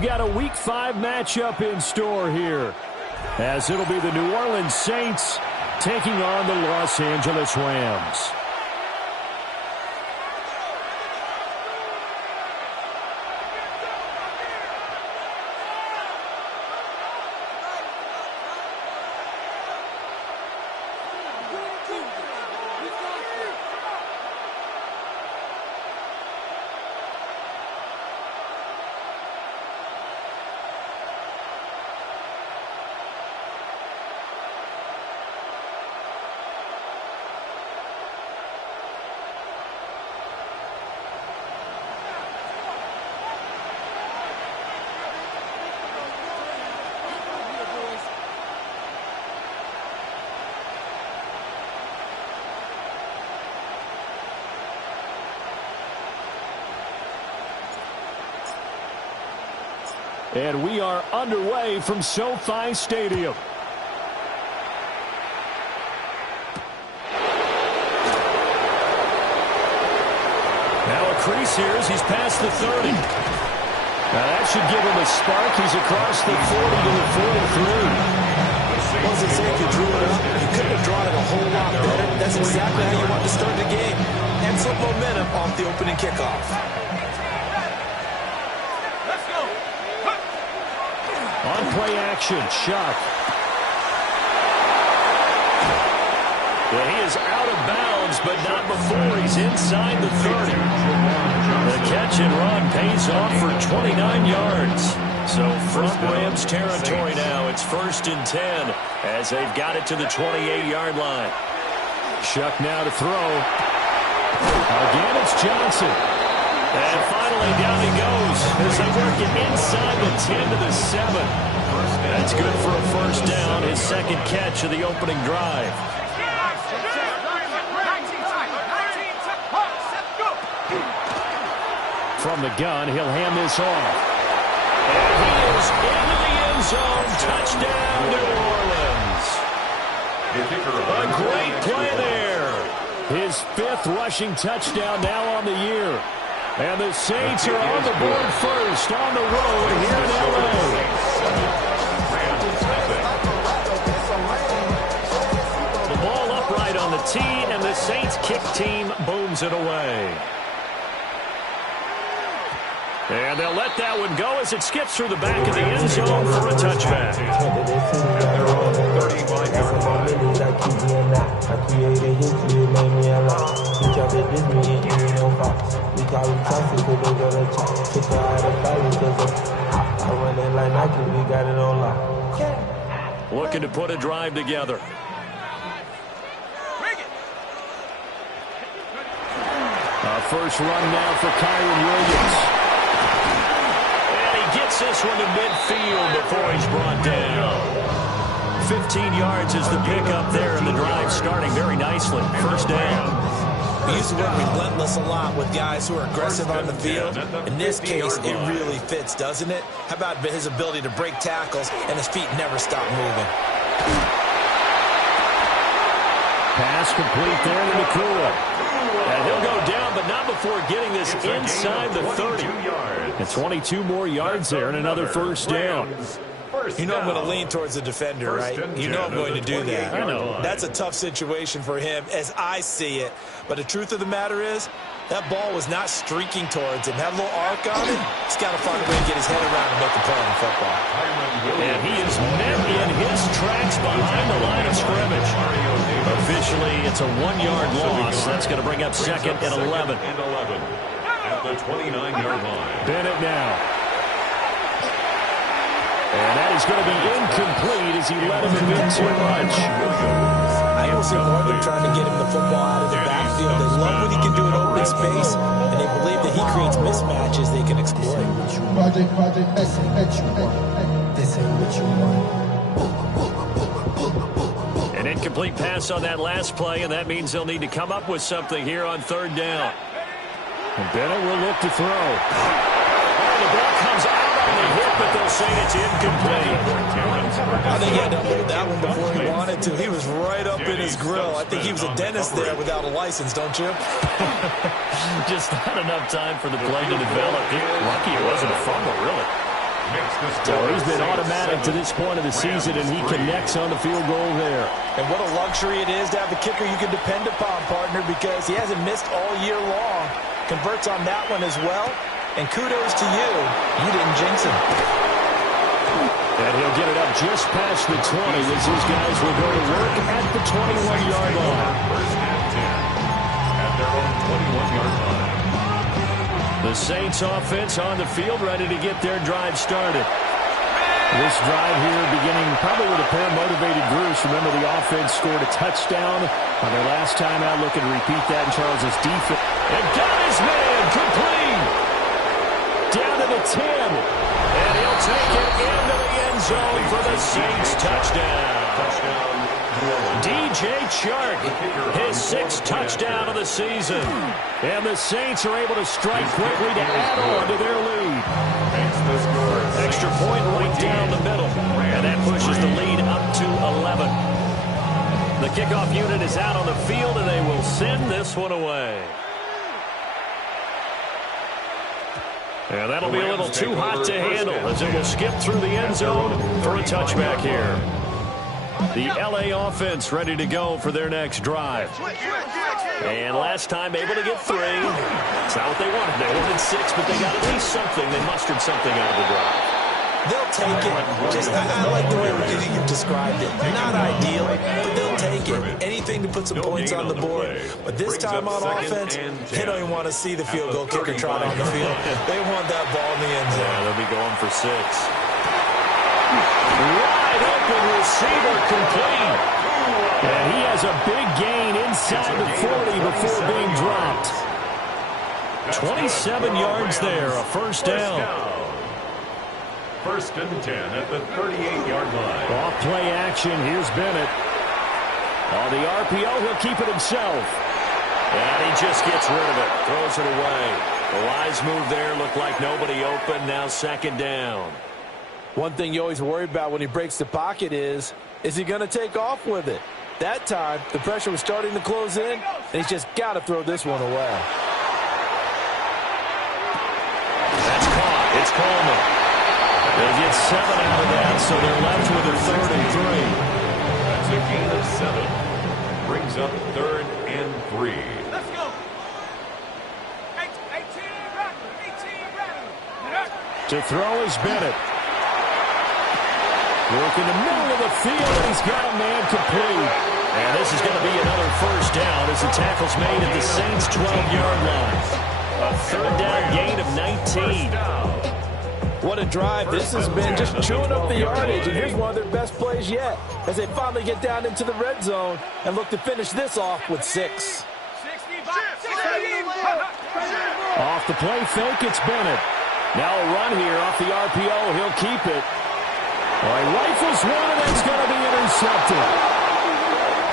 Got a Week 5 matchup in store here, as it'll be the New Orleans Saints taking on the Los Angeles Rams. And we are underway from SoFi Stadium. Now a crease here as he's past the 30. Now that should give him a spark. He's across the 40 to the 43. Once the safety drew it up, you couldn't have drawn it a whole lot better. That's exactly how you want to start the game. Excellent momentum off the opening kickoff. On play action, Shock. Well, he is out of bounds, but not before he's inside the 30. The catch and run pays off for 29 yards. So from Rams territory now, it's 1st and 10 as they've got it to the 28-yard line. Shock now to throw. Again, it's Johnson. And finally, down he goes as they work it inside the 10 to the 7. That's good for a first down, his second catch of the opening drive. From the gun, he'll hand this off. And he is into the end zone. Touchdown, New Orleans. A great play there. His 5th rushing touchdown now on the year. And the Saints are on the board first on the road here in L.A. The ball upright on the tee, and the Saints kick team booms it away. And they'll let that one go as it skips through the back of the end zone for a touchback. Looking to put a drive together. First run now for Kyren Williams. And he gets this one to midfield before he's brought down. 15 yards is the pickup there, and the drive starting very nicely. First down. We use the word relentless a lot with guys who are aggressive on the field. In this case, it really fits, doesn't it? How about his ability to break tackles and his feet never stop moving? Pass complete there to Nakua. And he'll go down, but not before getting this inside the 30. And 22 more yards there and another first down. You know I'm going to lean towards the defender, right? You know I'm going to do that. I know. That's a tough situation for him as I see it. But the truth of the matter is, that ball was not streaking towards him. Had a little arc on it. He's got to find a way to get his head around and make a play on football. And he is met in his tracks behind the line of scrimmage. Officially, it's a 1-yard loss. That's going to bring up 2nd and 11. At the 29-yard line. Bennett now. And that is going to be incomplete as he let him in too much. I don't see more than trying to get him the football out of the backfield. They love what he can do in open space, and they believe that he creates mismatches they can exploit. An incomplete pass on that last play, and that means they'll need to come up with something here on 3rd down. And Bennett will look to throw. Oh, the ball comes out on the hit, but they'll say it's incomplete. I think he had to hold that one before he wanted to. He was right up in his grill. I think he was a dentist there without a license, don't you? Just not enough time for the play to develop. Lucky it wasn't a fumble, really. So he's been automatic to this point of the season, and he connects on the field goal there. And what a luxury it is to have the kicker you can depend upon, partner, because he hasn't missed all year long. Converts on that one as well. And kudos to you. You didn't jinx him. And he'll get it up just past the 20 as his guys will go to work at the 21-yard line. First and 10 at their own 21-yard line. The Saints offense on the field, ready to get their drive started. This drive here beginning probably with a pair of motivated Bruce. Remember, the offense scored a touchdown on their last time out, looking to repeat that in Charles's defense. And got his man complete. Down to the 10. And he'll take it into the end zone for the Saints touchdown. DJ Chark, his 6th touchdown of the season. And the Saints are able to strike quickly to add on to their lead. Extra point right down the middle. And that pushes the lead up to 11. The kickoff unit is out on the field, and they will send this one away. And that'll be a little too hot to handle as it will skip through the end zone for a touchback here. The LA offense ready to go for their next drive. And last time able to get 3. That's not what they wanted. They wanted 6, but they got at least something. They mustered something out of the drive. They'll take it. I like the way you've described it. Not ideal, but they'll take it. Anything to put some points on the board. But this time on offense, they don't even want to see the field goal kicker trot on the field. They want that ball in the end zone. Yeah, they'll be going for 6. Wide open receiver complete. And he has a big gain inside the 40 before being dropped. 27 yards there, a first down. First and 10 at the 38-yard line. Off play action. Here's Bennett. On the RPO, he'll keep it himself. And he just gets rid of it. Throws it away. The wise move there. Looked like nobody open. Now 2nd down. One thing you always worry about when he breaks the pocket is he going to take off with it? That time, the pressure was starting to close in, and he's just got to throw this one away. That's caught. It's Coleman. They get 7 out of that, so they're left with a 3rd and 3. That's a gain of 7. Brings up 3rd and 3. Let's go. 18 To throw is Bennett. Work in the middle of the field, and he's got a man complete. And this is going to be another first down as the tackle's made at the Saints' 12-yard line. A 3rd down gain of 19. What a drive. This has been just chewing up the yardage. And here's one of their best plays yet as they finally get down into the red zone and look to finish this off with 6. Off the play fake, it's Bennett. Now a run here off the RPO. He'll keep it. All right, rifles one, and that's going to be intercepted.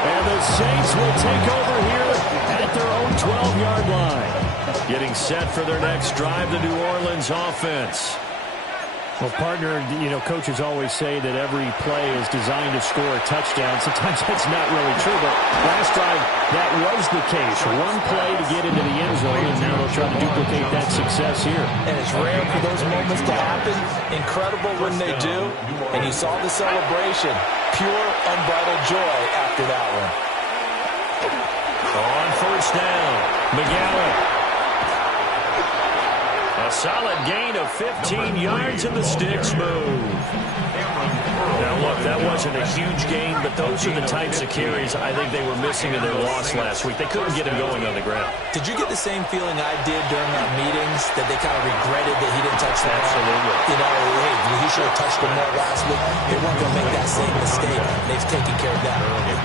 And the Saints will take over here at their own 12-yard line. Getting set for their next drive, the New Orleans offense. Well, partner, coaches always say that every play is designed to score a touchdown. Sometimes that's not really true, but last drive, that was the case. One play to get into the end zone, and now they'll try to duplicate that success here. And it's rare for those moments to happen. Incredible when they do. And you saw the celebration. Pure, unbridled joy after that one. On first down, McGowan. A solid gain of 15 yards, and the sticks move. Now, look, that wasn't a huge gain, but those are the types of carries I think they were missing in their loss last week. They couldn't get him going on the ground. Did you get the same feeling I did during our meetings, that they kind of regretted that he didn't touch the ball? Absolutely. Hey, he should have touched the ball last week. They weren't going to make that same mistake. They've taken care of that early.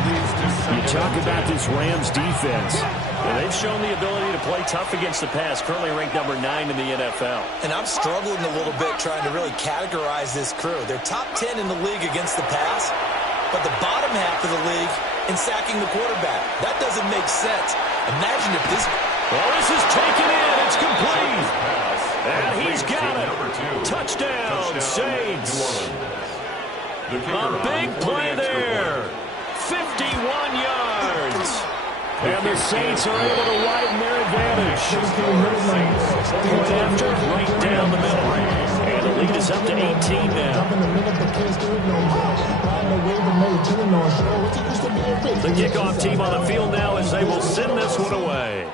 You talk about this Rams defense. Well, they've shown the ability to play tough against the pass, currently ranked number 9 in the NFL. And I'm struggling a little bit trying to really categorize this crew. They're top 10 in the league against the pass, but the bottom half of the league in sacking the quarterback. That doesn't make sense. Imagine if this... Well, this is taken in. It's complete. And he's got it. Touchdown, Saints. A big play there. 51 yards. And the Saints are able to widen their advantage. Going after it right down the middle. And the lead is up to 18 now. The kickoff team on the field now as they will send this one away.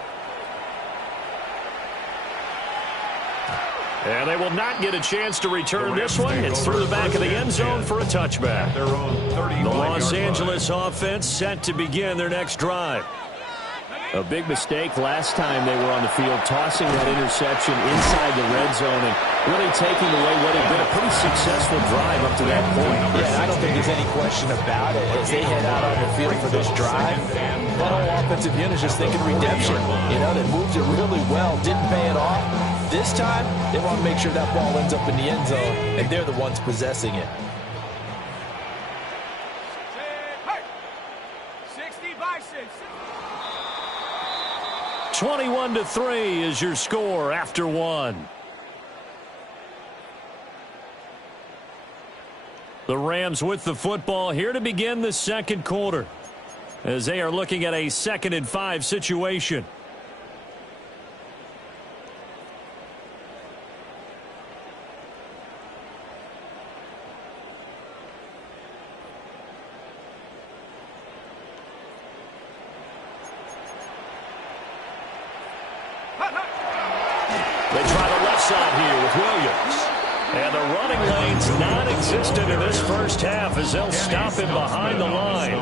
And they will not get a chance to return this one. It's through the back of the end zone for a touchback. The Los Angeles offense set to begin their next drive. A big mistake last time they were on the field, tossing that interception inside the red zone and really taking away what had been a pretty successful drive up to that point. Yeah, I don't think there's any question about it. As they head out on the field for this drive, that whole offensive unit is just thinking redemption. You know, they moved it really well, didn't pay it off. This time, they want to make sure that ball ends up in the end zone, and they're the ones possessing it. 21-3 is your score after one. The Rams with the football here to begin the second quarter as they are looking at a 2nd and 5 situation. They try the left side here with Williams. And the running lane's non-existent in this first half as they'll stop him behind the line.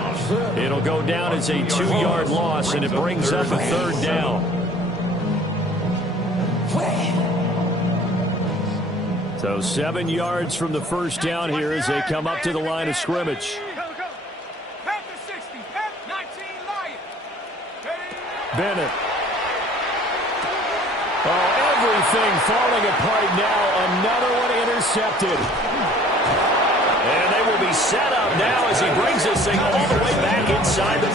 It'll go down as a 2-yard loss, and it brings up a 3rd down. So 7 yards from the first down here as they come up to the line of scrimmage. Bennett. Oh, everything falling apart now. Another one intercepted. And they will be set up now as he brings this thing all the way back inside the 20.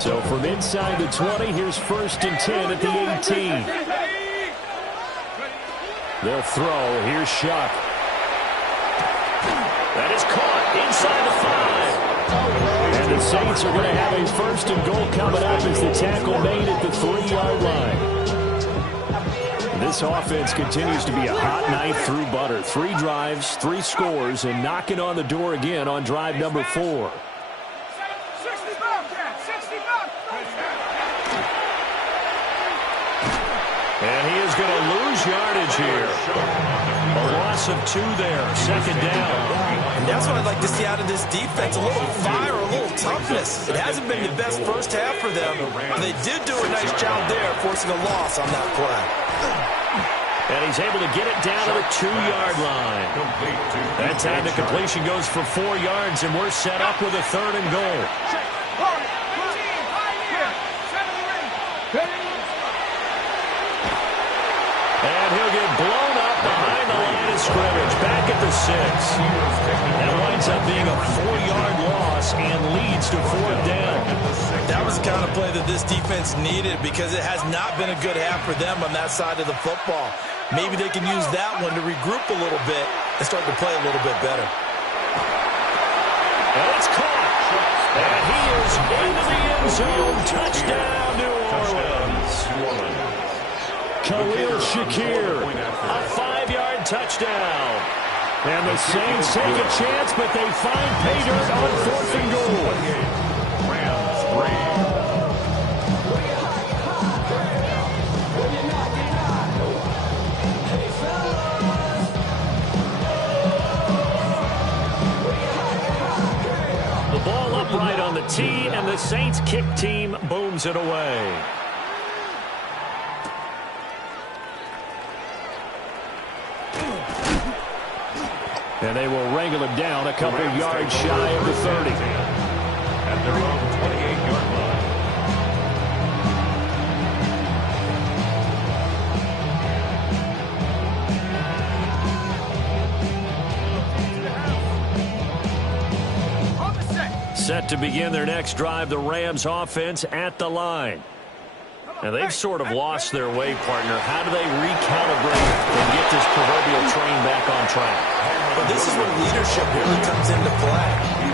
So from inside the 20, here's 1st and 10 at the 18. They'll throw. Here's Shuck. That is caught inside the 5. And the Saints are going to have a 1st and goal coming up as the tackle made at the 3-yard line. This offense continues to be a hot knife through butter. 3 drives, 3 scores, and knocking on the door again on drive number 4. And he is going to lose yardage here. A loss of 2 there, 2nd down. And that's what I'd like to see out of this defense, a little fire, a little toughness. It hasn't been the best first half for them, but they did do a nice job there, forcing a loss on that play. And he's able to get it down to the 2-yard line. That time the completion goes for 4 yards, and we're set up with a 3rd and goal. And he'll get blown up behind the line of scrimmage, back at the 6. That winds up being a 4-yard loss and leads to 4th down. That was the kind of play that this defense needed because it has not been a good half for them on that side of the football. Maybe they can use that one to regroup a little bit and start to play a little bit better. And it's caught. And he is into the end zone. Touchdown, New Orleans. Khalil Shakir, a 5-yard touchdown. And the Saints take a chance, but they find pay dirt on 4th and goal. The ball upright on the tee, and the Saints kick team booms it away. And they will wrangle him down a couple yards shy of the 30. At their own 28-yard line. Set to begin their next drive, the Rams offense at the line. And they've sort of lost their way, partner. How do they recalibrate and get this proverbial train back on track? But this is where leadership really comes into play.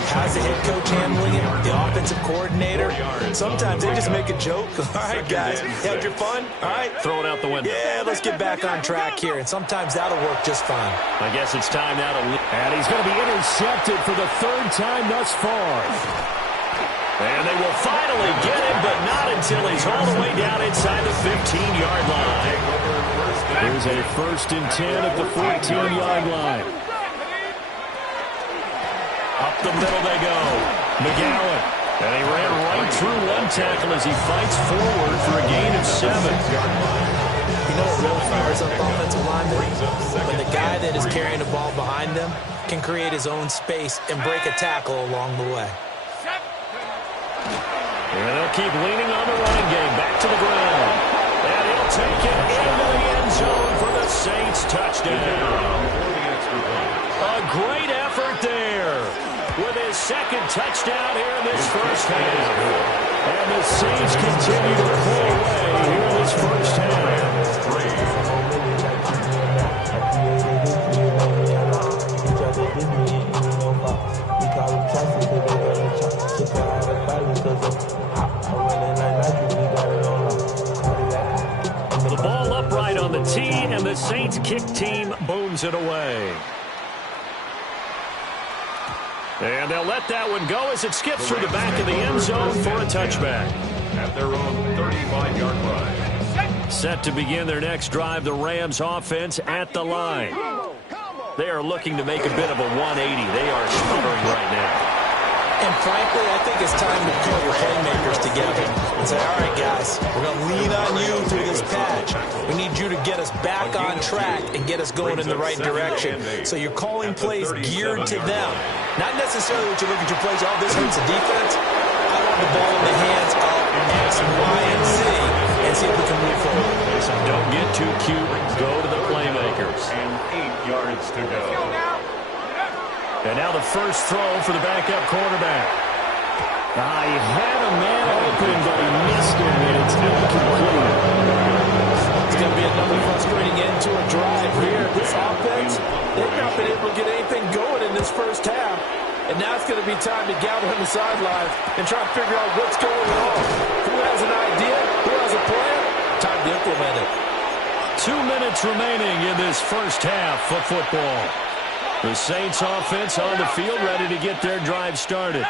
How's the head coach handling it? The offensive coordinator? Sometimes they just make a joke. All right, guys, had your fun? All right. Throw it out the window. Yeah, let's get back on track here. And sometimes that'll work just fine. I guess it's time now to... And he's going to be intercepted for the third time thus far. And they will finally get him, but not until he's all the way down inside the 15-yard line. Here's a 1st and 10 at the 14-yard line. Up the middle they go. McGowan. And he ran right through one tackle as he fights forward for a gain of 7. You know what really fires up offensive linemen? When the guy that is carrying the ball behind them can create his own space and break a tackle along the way. And they'll keep leaning on the running game. Back to the ground. And he'll take it into the end zone for the Saints touchdown. A great effort there with his 2nd touchdown here in this first half. And the Saints continue to pull away here in this first half. The ball upright on the tee, and the Saints kick team booms it away. And they'll let that one go as it skips through the back of the end zone for a touchback. At their own 35-yard line. Set to begin their next drive, the Rams offense at the line. They are looking to make a bit of a 180. They are sputtering right now. And frankly, I think it's time to pull your playmakers together and say, all right, guys, we're going to lean on you through this patch. We need you to get us back on track and get us going in the right direction. So you're calling plays geared to them. Not necessarily what you look at your plays, oh, this hurts the defense. I want the ball in the hands of X, Y, and Z and see if we can move forward. So don't get too cute. Go to the playmakers. And 8 yards to go. And now the first throw for the backup quarterback. He had a man open, but he missed him, and it's incomplete. It's going to be another frustrating end to a drive here. This offense, they've not been able to get anything going in this first half. And now it's going to be time to gather on the sidelines and try to figure out what's going on. Who has an idea? Who has a plan? Time to implement it. 2 minutes remaining in this first half of football. The Saints offense on the field ready to get their drive started.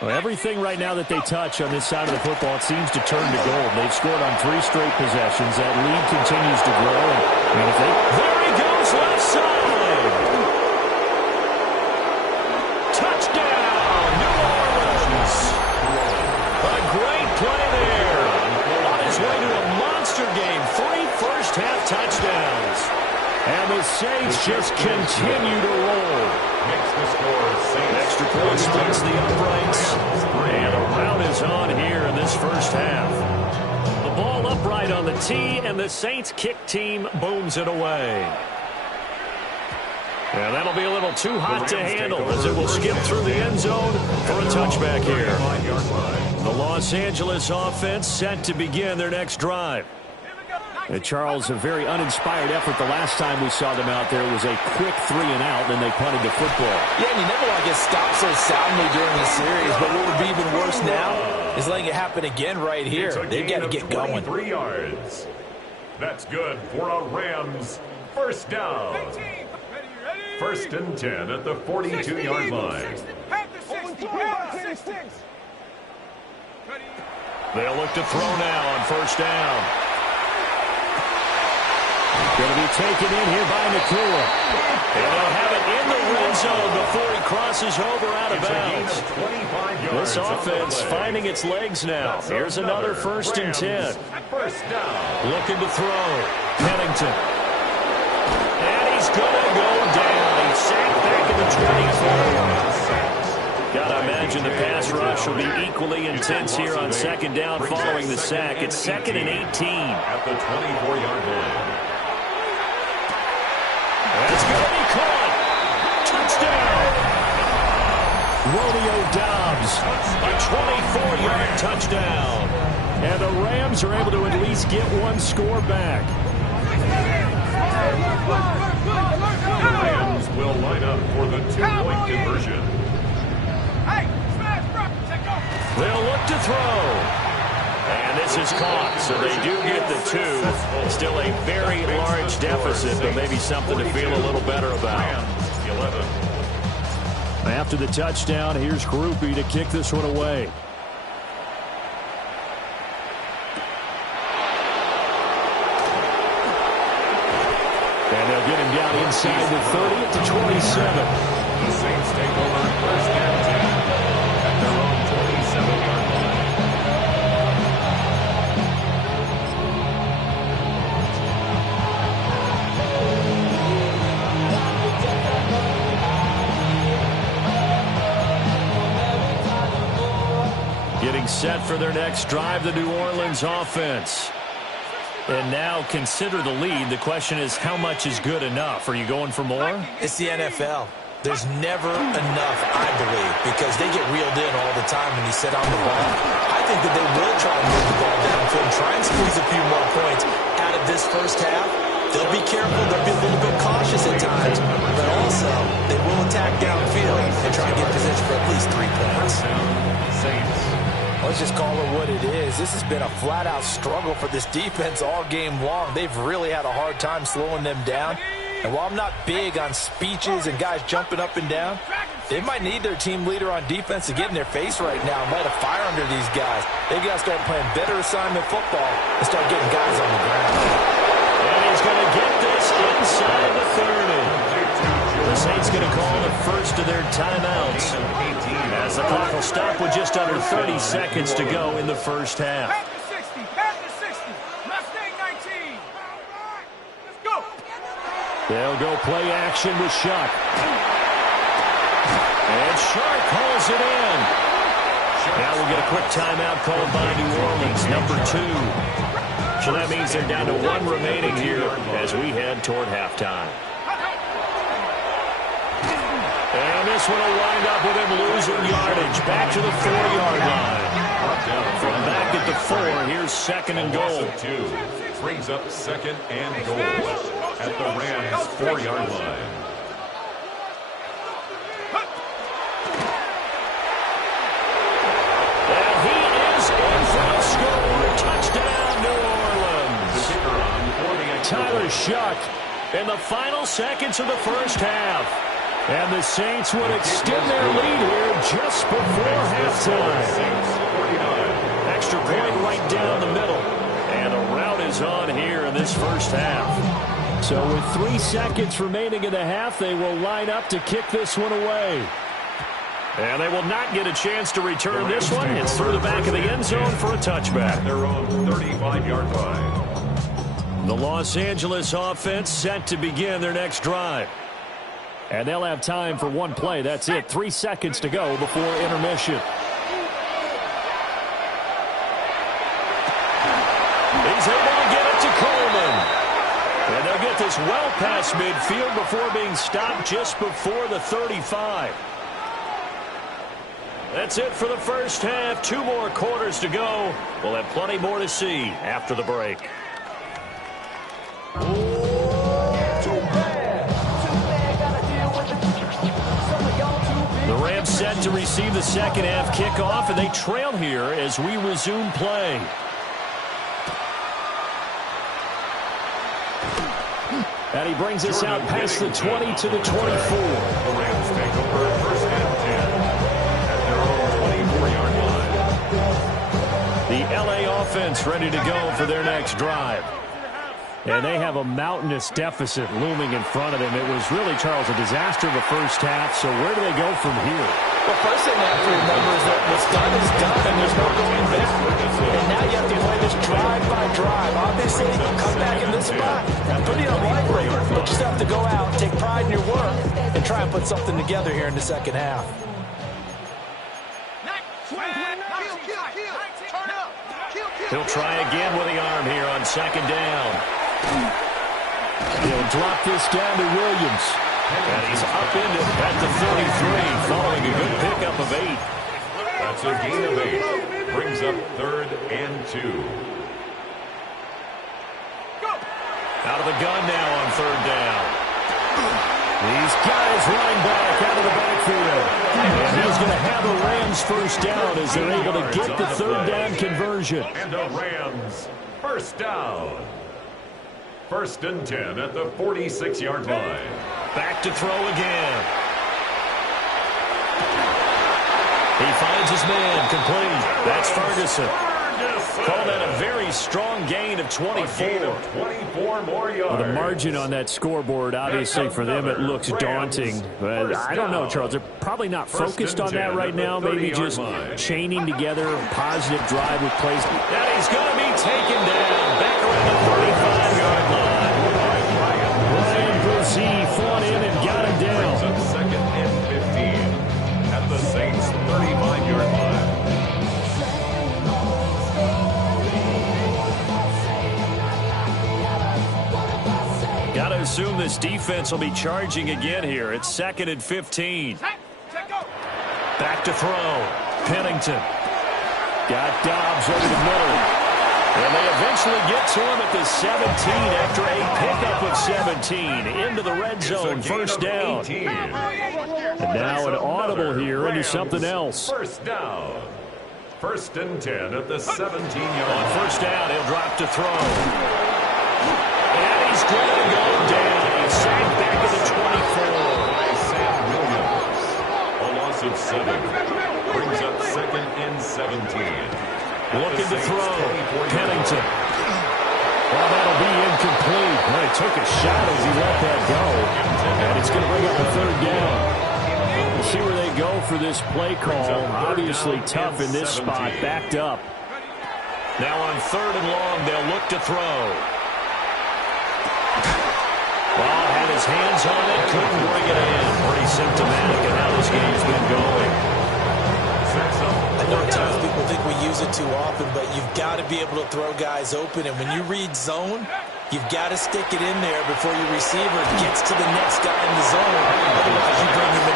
Well, everything right now that they touch on this side of the football, it seems to turn to gold. They've scored on 3 straight possessions. That lead continues to grow. And, if they... There he goes, left side! Touchdown, New Orleans! A great play there. On his way to a monster game. 3 first-half touchdowns. And the Saints just continue to roll. Makes the score Saints. Extra point splits the uprights. And a rout is on here in this first half. The ball upright on the tee, and the Saints kick team booms it away. And that'll be a little too hot to handle as it will skip through the end zone for a touchback here. The Los Angeles offense set to begin their next drive. Charles, a very uninspired effort the last time we saw them out there. It was a quick 3 and out, and they punted the football. Yeah, and you never want to get stopped so soundly during the series, but what would be even worse now is letting it happen again right here. They've got to get going. 3 yards. That's good for a Rams first down. 1st and 10 at the 42-yard line. They'll look to throw now on first down. Going to be taken in here by Nakua. And they'll have it in the red zone before he crosses over out of bounds. This offense finding its legs now. Here's another 1st and 10. First down. Looking to throw. Pennington. And he's going to go down. He's sacked back at the 24. Gotta imagine the pass rush will be equally intense here on 2nd down following the sack. It's 2nd and 18. At the 24-yard line. It's going to be caught. Touchdown. Romeo Doubs. A 24-yard touchdown. And the Rams are able to at least get one score back. Rams will line up for the two-point conversion. They'll look to throw. And this is caught, so they do get the two. Still a very large deficit, but maybe something to feel a little better about. 11. After the touchdown, here's Grupe to kick this one away. And they'll get him down inside the 30 at the 27. The Saints take over first and 10 at their own 27-yard line. Getting set for their next drive, the New Orleans offense. And now consider the lead. The question is, how much is good enough? Are you going for more? It's the NFL. There's never enough, I believe, because they get reeled in all the time when you sit on the ball. I think that they will try and move the ball downfield and try and squeeze a few more points out of this first half. They'll be careful. They'll be a little bit cautious at times, but also they will attack downfield and try and get position for at least 3 points. Saints. Let's just call it what it is. This has been a flat-out struggle for this defense all game long. They've really had a hard time slowing them down. And while I'm not big on speeches and guys jumping up and down, they might need their team leader on defense to get in their face right now and light a fire under these guys. They've got to start playing better assignment football and start getting guys on the ground. And he's going to get this inside the 30. The Saints going to call the first of their timeouts as the clock will stop with just under 30 seconds to go in the first half. They'll go play action with Shuck. And Shark calls it in. Now we'll get a quick timeout called by New Orleans, number 2. So that means they're down to 1 remaining here as we head toward halftime. And this one will wind up with him losing yardage. Back to the 4-yard line. From back at the 4, here's second and goal. 2 brings up second and goal at the Rams' 4-yard line. And he is in for the score. Touchdown, New Orleans. Tyler Shuck in the final seconds of the first half. And the Saints would extend their lead here just before halftime. Extra point right down the middle. And a rout is on here in this first half. So with 3 seconds remaining in the half, they will line up to kick this one away. And they will not get a chance to return this one. It's through the back of the end zone for a touchback. Their own 35-yard line. The Los Angeles offense set to begin their next drive. And they'll have time for 1 play. That's it. 3 seconds to go before intermission. He's able to get it to Coleman. And they'll get this well past midfield before being stopped just before the 35. That's it for the first half. 2 more quarters to go. We'll have plenty more to see after the break. The Rams set to receive the second half kickoff, and they trail here as we resume play. And he brings us out past the 20 to the 24. The Rams take over first and 10 at their own 24-yard line. The LA offense ready to go for their next drive. And they have a mountainous deficit looming in front of them. It was really, Charles, a disaster of the first half. So where do they go from here? Well, first thing they have to remember is that what's done is done, and there's no going back. And now you have to play this drive by drive. Obviously, come back in this spot. Pretty unlikely, but you just have to go out, take pride in your work, and try and put something together here in the second half. He'll try again with the arm here on second down. He'll drop this down to Williams. And he's up into at the 33, following a good pickup of 8. That's a gain of 8. Brings up 3rd and 2. Out of the gun now on 3rd down. He's got his running back out of the backfield. And he's going to have a Rams first down as they're able to get the third down conversion. And a Rams first down. 1st and 10 at the 46-yard line. Back to throw again. He finds his man complete. That's Ferguson. Call that a very strong gain of 24. 24 more yards. Well, the margin on that scoreboard, obviously, for them, it looks daunting. But I don't know, Charles. They're probably not focused on that right now. Maybe just chaining together a positive drive with plays. And he's going to be taken down back around the 35-yard line. Ryan Brzee fought in and got him down. 2nd and 15 at the Saints' 35-yard line. Got to assume this defense will be charging again here. It's 2nd and 15. Back to throw. Pennington. Got Dobbs over the middle. And they eventually get to him at the 17 after a pickup of 17. Into the red zone. First down. And now an audible here into something else. First down. 1st and 10 at the 17-yard line. On first down, he'll drop to throw. And he's going to go down. He's sacked back at the 24. By Sam Williams. A loss of 7. Brings up 2nd and 17. Looking to throw. Pennington. Well, that'll be incomplete. Well, he took a shot as he let that go. And it's going to bring up a third down. We'll see where they go for this play call. Obviously tough in this spot. Backed up. Now on 3rd and long, they'll look to throw. Well, had his hands on it, couldn't bring it in. Pretty symptomatic of how this game's been going. I know at times people think we use it too often, but you've got to be able to throw guys open. And when you read zone, you've got to stick it in there before your receiver gets to the next guy in the zone. Otherwise, you bring him